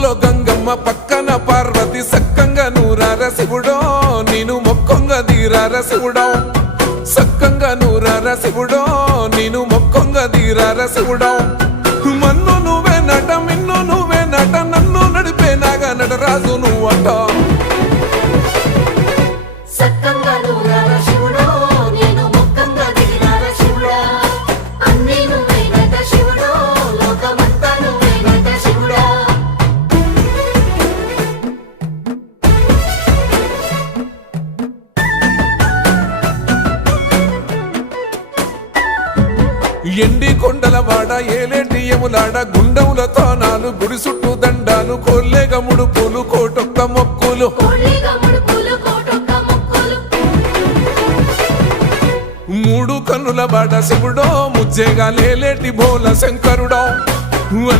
ముక్కుల్లో గంగమ్మ పక్కన పార్వతి సక్కంగా నూరార శివుడో నేను మొక్కంగా దీరార శివుడో సక్కంగా నూరార శివుడో నేను మొక్కంగా దీరార శివుడో మన్ను నువ్వే నట మిన్ను నువ్వే నట నన్ను నడిపే నాగా నటరాజు నువ్వట ఎండి కొండలవాడ ఏలేటి యములాడ గుండములతో నాలు గుడి చుట్టూ దండాలు కోల్లేగా ముడుపులు కోటొక్క మొక్కులు మూడు కన్నుల బాడ శివుడో ముజ్జేగా లేలేటి బోల శంకరుడో అన్ని